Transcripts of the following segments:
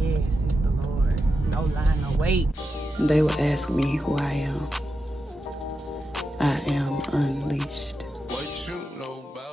Yes, it's the Lord. No lie, no wait. They would ask me who I am. I am unleashed. What you know about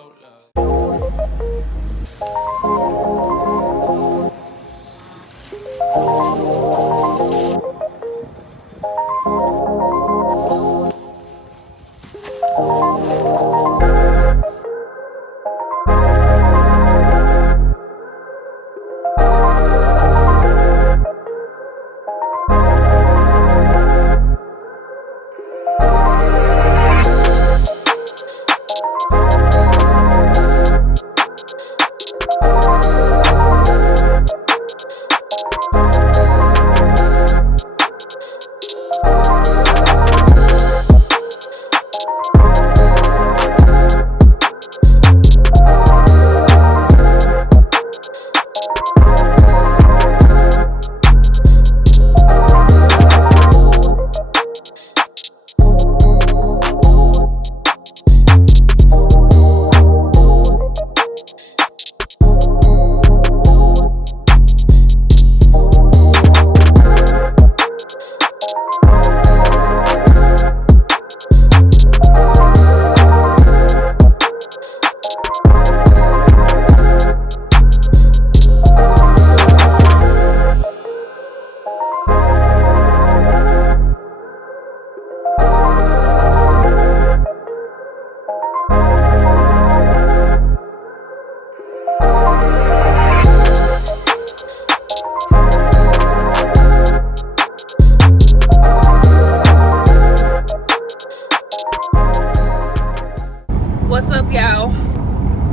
What's up, y'all?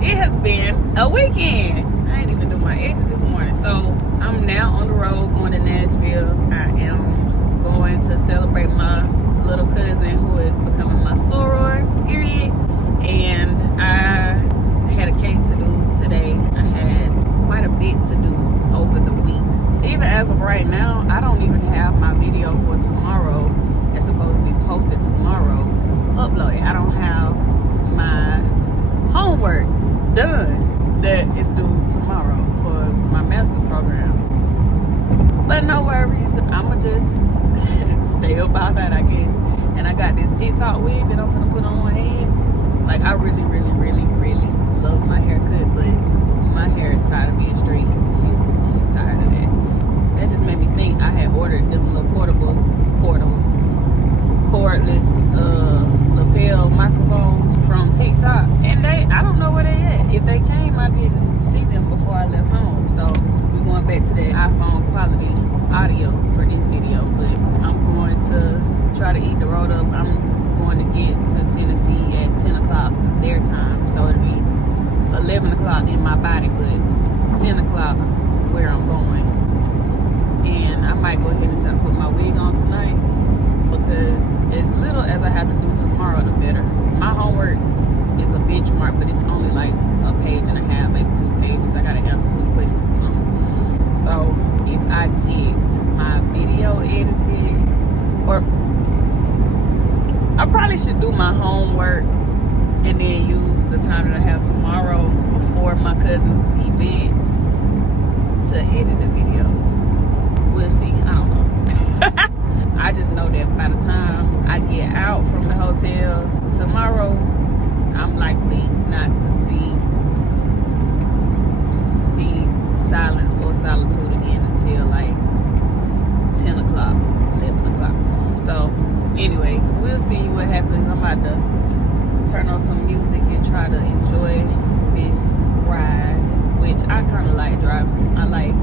It has been a weekend. I ain't even do my edits this morning. So I'm now on the road going to Nashville. I am going to celebrate my little cousin who is becoming my soror, period. And I had a cake to do today. I had quite a bit to do over the week. Even as of right now, I don't even have my video for tomorrow that's supposed to be posted tomorrow uploaded. I don't have my homework done that is due tomorrow for my master's program. But no worries, I'ma just stay about that, I guess. And I got this TikTok wig that I'm finna put on my head. Like, I really love my haircut, but my hair is tired of being straight. She's tired of that. That just made me think I had ordered them little cordless lapel microphones from TikTok, and I don't know where they at. If they came, I didn't see them before I left home, so we're going back to that iPhone quality audio for this video. But I'm going to try to eat the road up. I'm going to get to Tennessee at 10 o'clock their time, so it'll be 11 o'clock in my body, but 10 o'clock where I'm going. And I might go ahead and try to put my wig on tonight, because as little as I have to do tomorrow, the better. My homework is a benchmark, but it's only like a page and a half, maybe 2 pages. I gotta answer some questions or something. So if I get my video edited, or I probably should do my homework and then use the time that I have tomorrow before my cousin's event to edit the video. We'll see. I don't know. I just know that by the time I get out from the hotel tomorrow, I'm likely not to see silence or solitude again until like 10 o'clock, 11 o'clock. So anyway, we'll see what happens. I'm about to turn on some music and try to enjoy this ride, which I kind of like driving. I like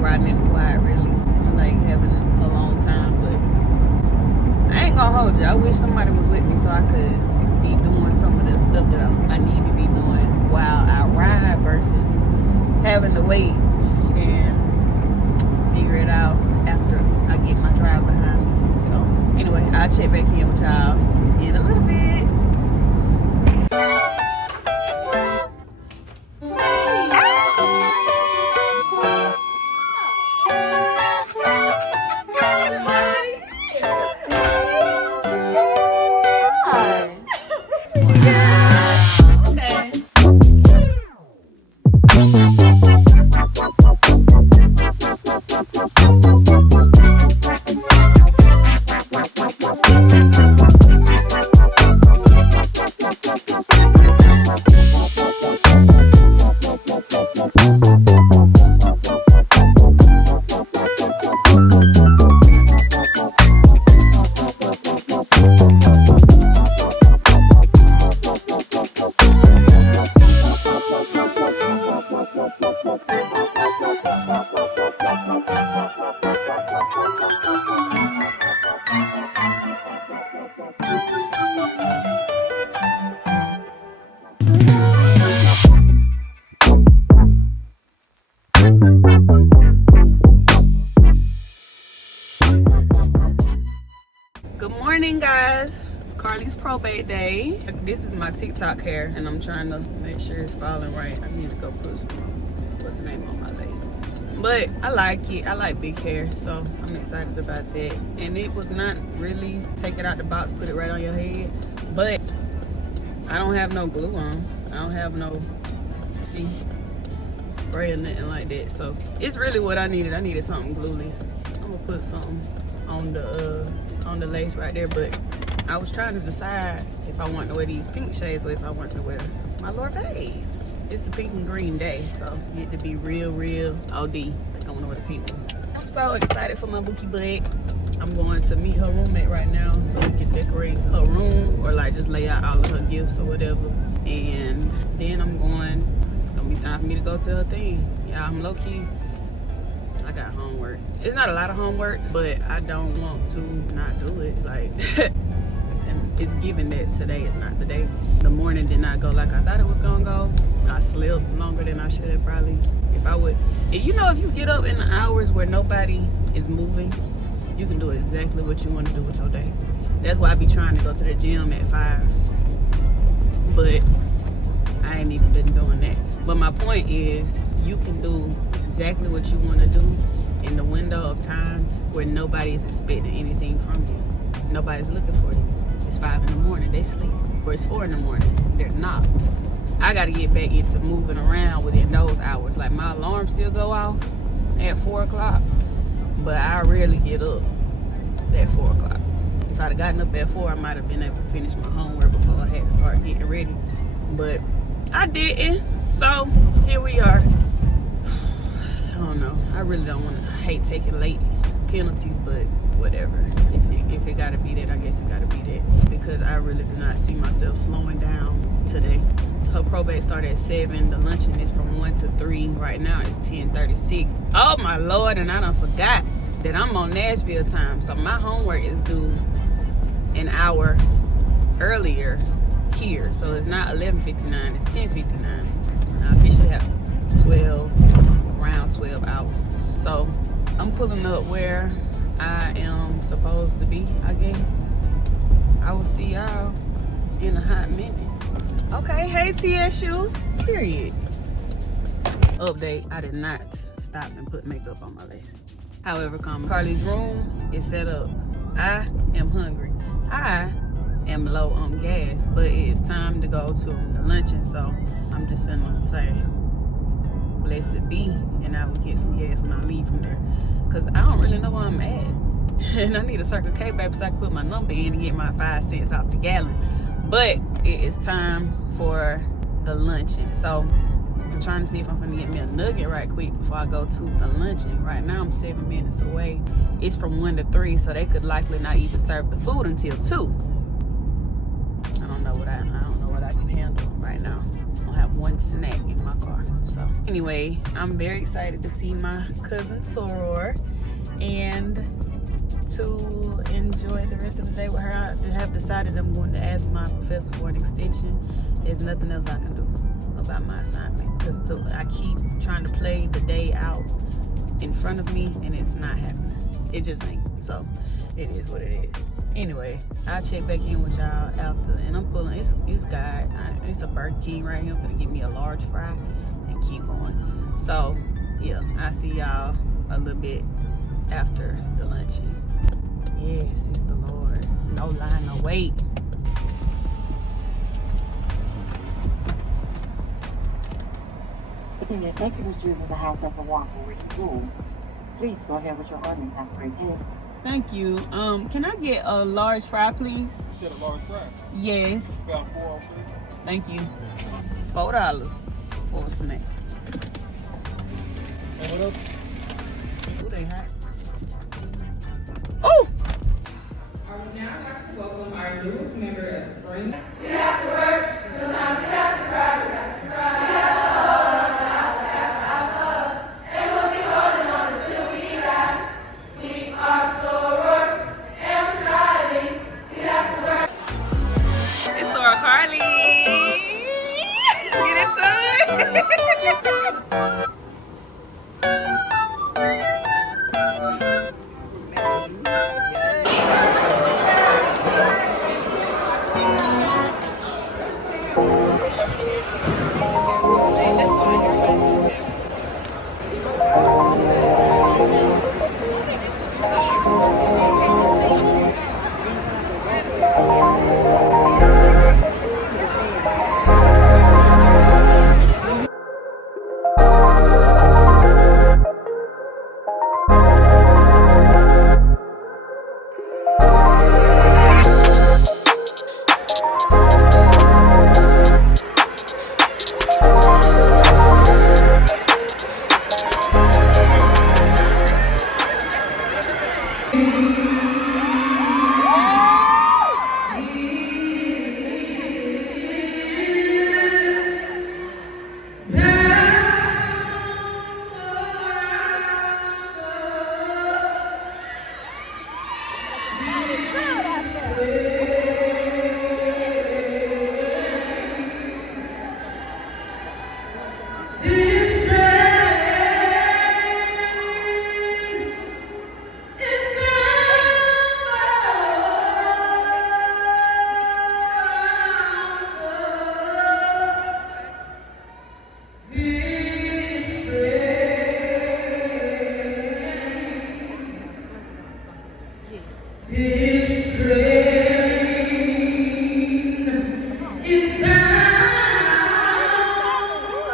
riding in the quiet, really. I like having a long time, but I ain't gonna hold you. I wish somebody was with me so I could be doing some of the stuff that I need to be doing while I ride versus having to wait and figure it out after I get my drive behind me. So anyway, I'll check back in with y'all in a little bit. It's probate day. This is my TikTok hair, and I'm trying to make sure it's falling right. I need to go put some, what's the name on my lace? But I like it. I like big hair, so I'm excited about that. And it was not really take it out the box, put it right on your head. But I don't have no glue on. I don't have no, see, spray or nothing like that. So it's really what I needed. I needed something glueless. I'm gonna put something on the lace right there. But I was trying to decide if I want to wear these pink shades or if I want to wear my Lorvai's. It's a pink and green day, so you get to be real OD. I want to wear the pink ones. I'm so excited for my bookie bud. I'm going to meet her roommate right now so we can decorate her room or like just lay out all of her gifts or whatever. And then it's gonna be time for me to go to her thing. Yeah, I'm low-key, I got homework. It's not a lot of homework, but I don't want to not do it. Like, and it's given that today is not the day. The morning did not go like I thought it was gonna go. I slept longer than I should have probably. If I would, you know, if you get up in the hours where nobody is moving, you can do exactly what you want to do with your day. That's why I be trying to go to the gym at 5. But I ain't even been doing that. But my point is, you can do exactly what you want to do in the window of time where nobody is expecting anything from you. Nobody's looking for you. It's 5 in the morning, they sleep. Or it's 4 in the morning, they're not. I gotta get back into moving around within those hours. Like my alarm still go off at 4 o'clock, but I rarely get up at 4 o'clock. If I'd have gotten up at 4, I might have been able to finish my homework before I had to start getting ready. But I didn't, so here we are. I don't know. I really don't want to. I hate taking late penalties, but whatever. If it gotta be that, I guess it gotta be that. Because I really do not see myself slowing down today. Her probate started at 7. The luncheon is from 1 to 3. Right now it's 10:36. Oh my Lord, and I done forgot that I'm on Nashville time. So my homework is due an hour earlier here. So it's not 11:59, it's 10:59. I officially have around 12 hours. So I'm pulling up where I am supposed to be, I guess. I will see y'all in a hot minute. Okay, hey TSU, period. Update, I did not stop and put makeup on my leg. However, Carly's room is set up. I am hungry. I am low on gas, but it is time to go to the luncheon, so I'm just finna say, blessed be, and I will get some gas when I leave from there. Cause I don't really know where I'm at. And I need a Circle K, baby, so I can put my number in and get my 5 cents off the gallon. But it is time for the luncheon. So I'm trying to see if I'm gonna get me a nugget right quick before I go to the luncheon. Right now I'm 7 minutes away. It's from 1 to 3, so they could likely not even serve the food until 2. I don't know what I can handle right now. I don't have one snack in my car. So anyway, I'm very excited to see my cousin Soror and to enjoy the rest of the day with her. I have decided I'm going to ask my professor for an extension. There's nothing else I can do about my assignment because I keep trying to play the day out in front of me and it's not happening. It just ain't. So it is what it is. Anyway, I'll check back in with y'all after, and I'm pulling, it's God. It's a Burger King right here. I'm gonna get me a large fry and keep going. So yeah, I'll see y'all a little bit after the luncheon. Yes, it's the Lord. No line, no wait. Within the executive duties of the House of Hawaii rule, please go ahead with your order and have a great day. Thank you. Can I get a large fry, please? You said a large fry? Yes. About 4 on 3. Thank you. $4 for a snack. And what else? Ooh, they hot. Oh! I would now like to welcome our newest member of Spring. We have to work, sometimes we have to cry, we have to cry. We have to hold on to our love, and we'll be holding on until we die. We are sorors, and we're striving. We have to work. It's Sora Carly. Get into it. This train is bound for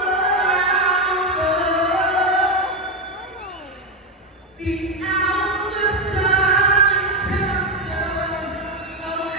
the outside chapter of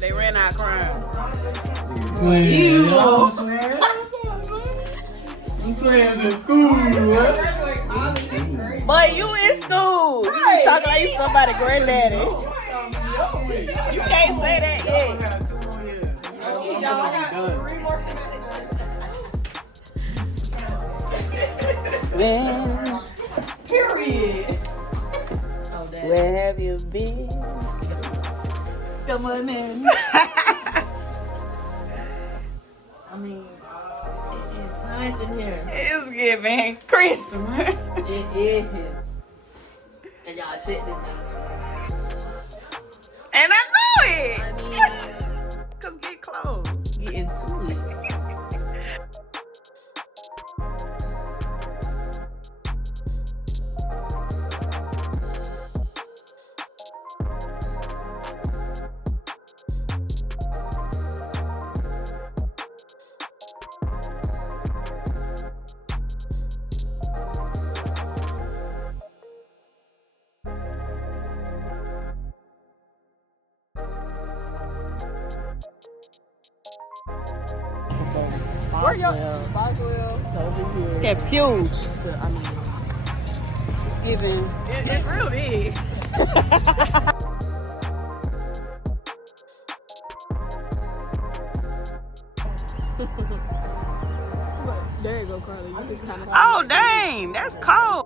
They ran out crying. You playing in school, right? Boy, you in school. You be talking like you somebody granddaddy. You can't say that yet. been? Period. Where have you been? Come on in. I mean, it is nice in here. It's giving Christmas. It is. And y'all check this out. And I know it. I mean, Cause get close. get into it. Where y'all? Boswell. This cap's huge. I mean, It's giving. it's real big. There you go, Carly. You just kind of. Oh dang, that's cold.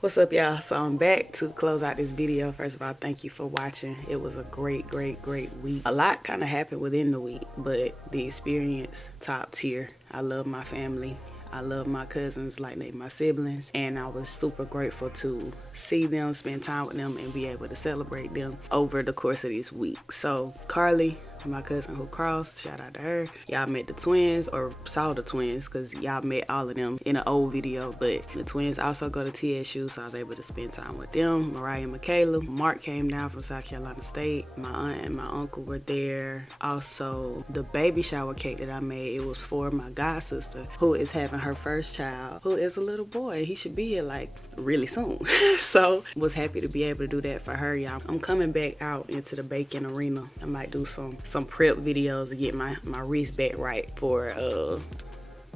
What's up, y'all? So I'm back to close out this video. First of all, thank you for watching. It was a great week. A lot kind of happened within the week, but the experience, top tier. I love my family. I love my cousins like they my siblings, and I was super grateful to see them, spend time with them, and be able to celebrate them over the course of this week. So Carly, my cousin who crossed, shout out to her. Y'all met the twins, or saw the twins, because y'all met all of them in an old video, but the twins also go to TSU, so I was able to spend time with them. Mariah and Michaela. Mark came down from South Carolina State. My aunt and my uncle were there. Also, the baby shower cake that I made, it was for my god sister, who is having her first child, who is a little boy. He should be here like really soon. So was happy to be able to do that for her, y'all. I'm coming back out into the baking arena. I might do some prep videos to get my wrist back right for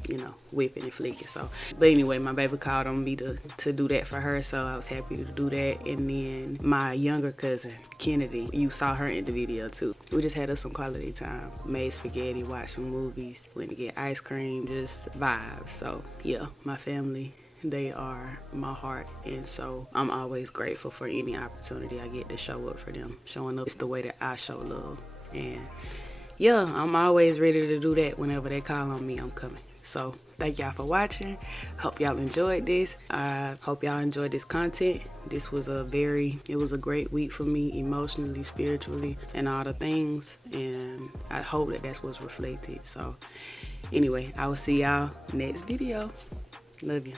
you know, whipping and flicking. So but anyway, my baby called on me to do that for her, so I was happy to do that. And then my younger cousin Kennedy, you saw her in the video too. We just had us some quality time, made spaghetti, watched some movies, went to get ice cream, just vibes. So yeah, my family, they are my heart, and so I'm always grateful for any opportunity I get to show up for them. Showing up is the way that I show love, and yeah, I'm always ready to do that. Whenever they call on me, I'm coming. So thank y'all for watching. Hope y'all enjoyed this. I hope y'all enjoyed this content. This was it was a great week for me, emotionally, spiritually, and all the things, and I hope that that's what's reflected. So anyway, I will see y'all next video. Love you.